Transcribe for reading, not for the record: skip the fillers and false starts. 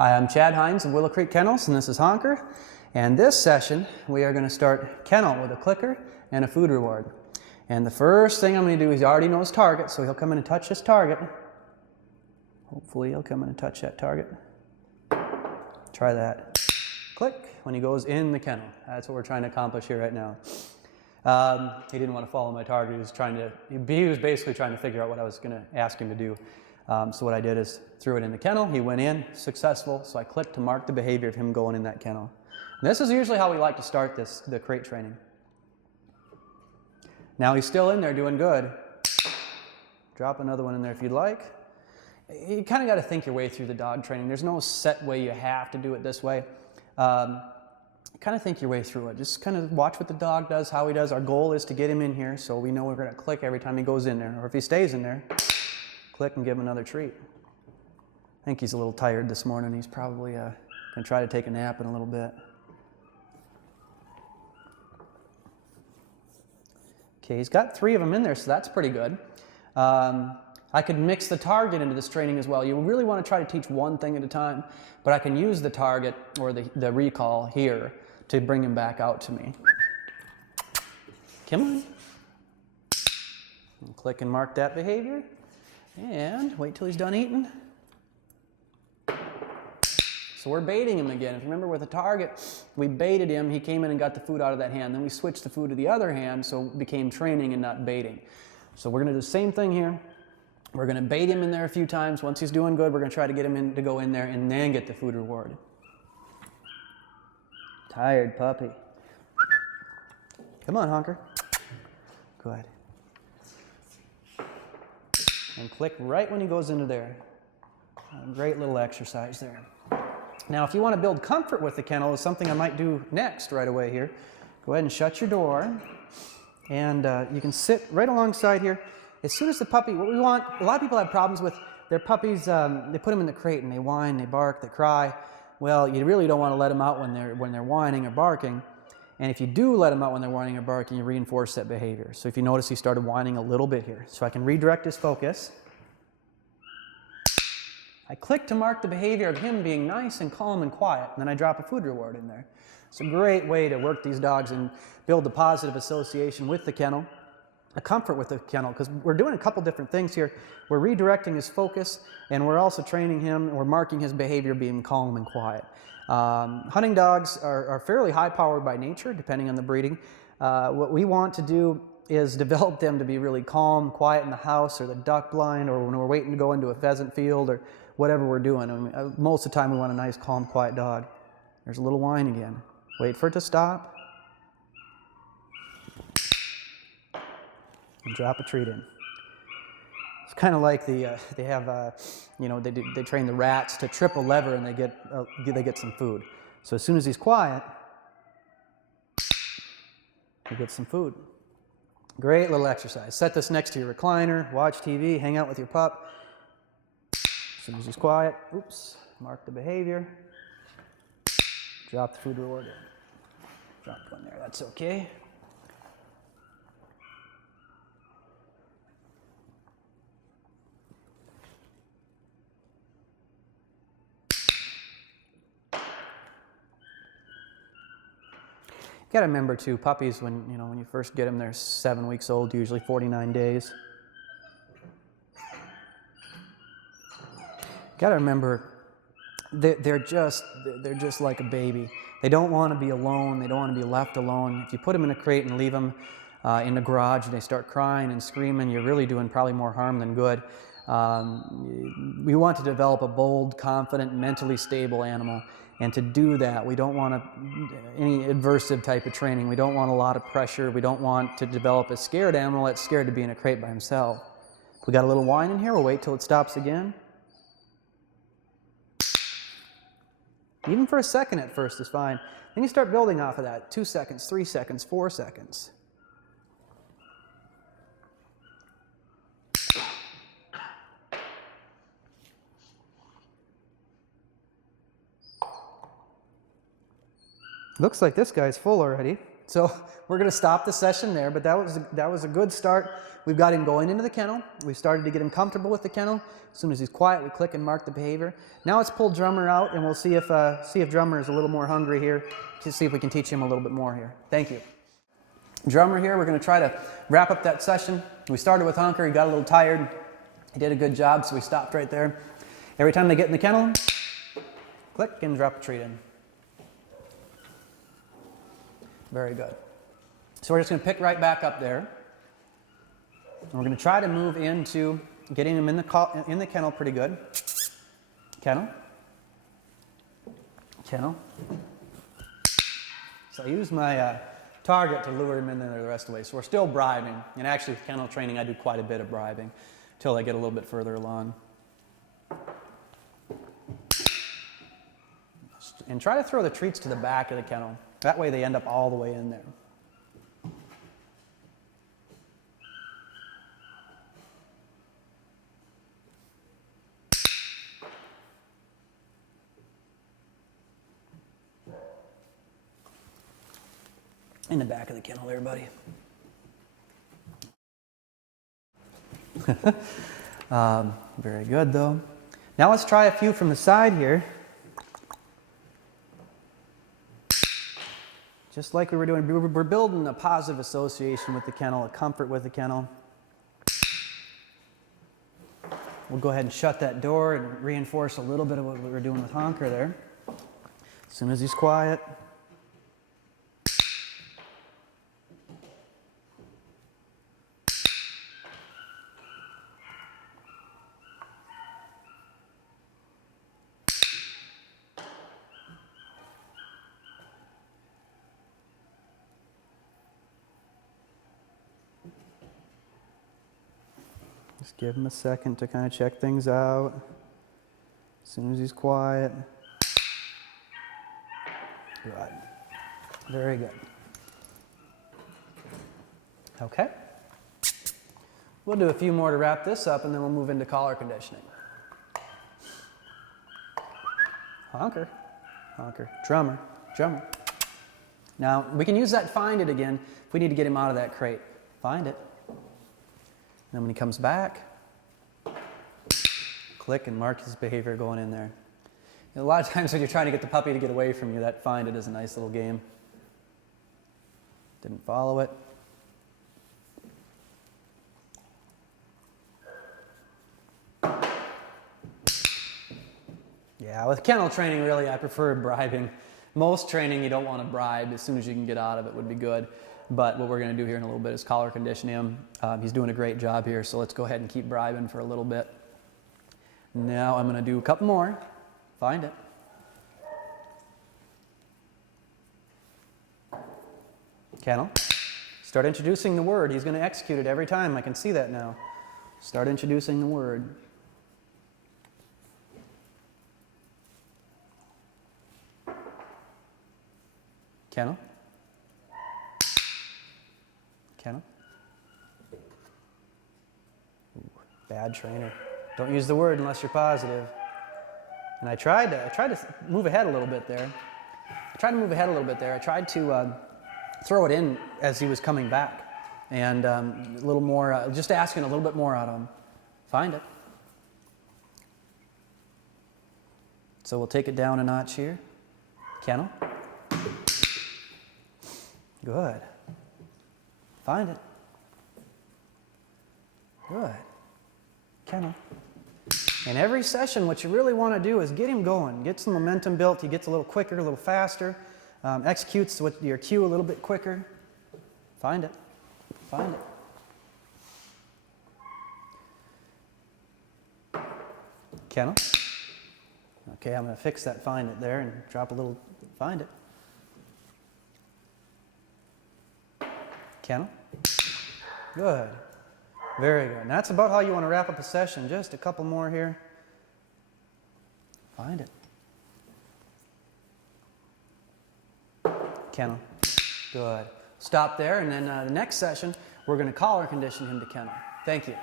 Hi, I'm Chad Hines of Willow Creek Kennels, and this is Honker. And this session, we are going to start kennel with a clicker and a food reward. And the first thing I'm going to do is he already knows target, so he'll come in and touch his target. Hopefully he'll come in and touch that target. Try that. Click when he goes in the kennel. That's what we're trying to accomplish here right now. He didn't want to follow my target. He was basically trying to figure out what I was going to ask him to do. So what I did is threw it in the kennel. He went in, successful. So I clicked to mark the behavior of him going in that kennel. And this is usually how we like to start the crate training. Now he's still in there doing good. Drop another one in there if you'd like. You kind of got to think your way through the dog training. There's no set way you have to do it this way. Kind of think your way through it. Just kind of watch what the dog does, how he does. Our goal is to get him in here so we know we're going to click every time he goes in there. Or if he stays in there, click and give him another treat. I think he's a little tired this morning. He's probably going to try to take a nap in a little bit. Okay, he's got 3 of them in there, so that's pretty good. I could mix the target into this training as well. You really want to try to teach one thing at a time, but I can use the target or the recall here to bring him back out to me. Come on. And click and mark that behavior. And wait till he's done eating. So we're baiting him again. If you remember with the target, we baited him. He came in and got the food out of that hand. Then we switched the food to the other hand, so it became training and not baiting. So we're going to do the same thing here. We're going to bait him in there a few times. Once he's doing good, we're going to try to get him in to go in there and then get the food reward. Tired puppy. Come on, Honker. Good. And click right when he goes into there. A great little exercise there. Now, if you want to build comfort with the kennel, is something I might do next right away here. Go ahead and shut your door. And you can sit right alongside here. As soon as the puppy, what we want, a lot of people have problems with their puppies, they put them in the crate and they whine, they bark, they cry. Well, you really don't want to let them out when they're whining or barking. And if you do let them out when they're whining or barking, you reinforce that behavior. So if you notice, he started whining a little bit here. So I can redirect his focus. I click to mark the behavior of him being nice and calm and quiet, and then I drop a food reward in there. It's a great way to work these dogs and build a positive association with the kennel, a comfort with the kennel, because we're doing a couple different things here. We're redirecting his focus, and we're also training him, we're marking his behavior being calm and quiet. Hunting dogs are fairly high-powered by nature, depending on the breeding. What we want to do is develop them to be really calm, quiet in the house or the duck blind or when we're waiting to go into a pheasant field or whatever we're doing. I mean, most of the time we want a nice, calm, quiet dog. There's a little whine again. Wait for it to stop. And drop a treat in. It's kind of like they train the rats to trip a lever and they get some food. So as soon as he's quiet, he gets some food. Great little exercise. Set this next to your recliner, watch TV, hang out with your pup. As soon as he's quiet, oops, mark the behavior. Drop the food reward in. Drop one there, that's okay. You got to remember too, puppies, when you first get them, they're 7 weeks old, usually 49 days. You got to remember, they're just like a baby. They don't want to be alone. They don't want to be left alone. If you put them in a crate and leave them in the garage and they start crying and screaming, you're really doing probably more harm than good. We want to develop a bold, confident, mentally stable animal. And to do that, we don't want any aversive type of training. We don't want a lot of pressure. We don't want to develop a scared animal that's scared to be in a crate by himself. We got a little whine in here. We'll wait till it stops again. Even for a second at first is fine. Then you start building off of that. 2 seconds, 3 seconds, 4 seconds. Looks like this guy's full already. So we're going to stop the session there, but that was a good start. We've got him going into the kennel. We've started to get him comfortable with the kennel. As soon as he's quiet, we click and mark the behavior. Now let's pull Drummer out, and we'll see if Drummer is a little more hungry here, to see if we can teach him a little bit more here. Thank you. Drummer here, we're going to try to wrap up that session. We started with Honker. He got a little tired. He did a good job, so we stopped right there. Every time they get in the kennel, click and drop a treat in. Very good. So we're just going to pick right back up there. And we're going to try to move into getting him in the kennel pretty good. Kennel. Kennel. So I use my target to lure him in there the rest of the way. So we're still bribing. And actually with kennel training, I do quite a bit of bribing until I get a little bit further along. And try to throw the treats to the back of the kennel. That way they end up all the way in there. In the back of the kennel there, buddy. Very good, though. Now let's try a few from the side here. Just like we were doing, we're building a positive association with the kennel, a comfort with the kennel. We'll go ahead and shut that door and reinforce a little bit of what we were doing with Honker there. As soon as he's quiet. Just give him a second to kind of check things out. As soon as he's quiet. Good. Very good. Okay. We'll do a few more to wrap this up, and then we'll move into collar conditioning. Honker. Honker. Drummer. Drummer. Now, we can use that find it again if we need to get him out of that crate. Find it. And then when he comes back, click and mark his behavior going in there. And a lot of times when you're trying to get the puppy to get away from you, that find it is a nice little game. Didn't follow it. Yeah, with kennel training, really, I prefer bribing. Most training, you don't want to bribe. As soon as you can get out of it would be good. But what we're going to do here in a little bit is collar condition him. He's doing a great job here, so let's go ahead and keep bribing for a little bit. Now I'm going to do a couple more. Find it. Kennel. Start introducing the word. He's going to execute it every time. I can see that now. Start introducing the word. Kennel. Kennel. Ooh, bad trainer. Don't use the word unless you're positive. And I tried to move ahead a little bit there. I tried to throw it in as he was coming back, and a little more, just asking a little bit more out of him. Find it. So we'll take it down a notch here. Kennel. Good. Find it. Good. Kennel. In every session, what you really want to do is get him going, get some momentum built. He gets a little quicker, a little faster, executes with your cue a little bit quicker. Find it. Find it. Kennel. Okay, I'm going to fix that find it there and drop a little find it. Kennel. Good. Very good. And that's about how you want to wrap up a session. Just a couple more here. Find it. Kennel. Good. Stop there, and then the next session, we're going to collar condition him to kennel. Thank you.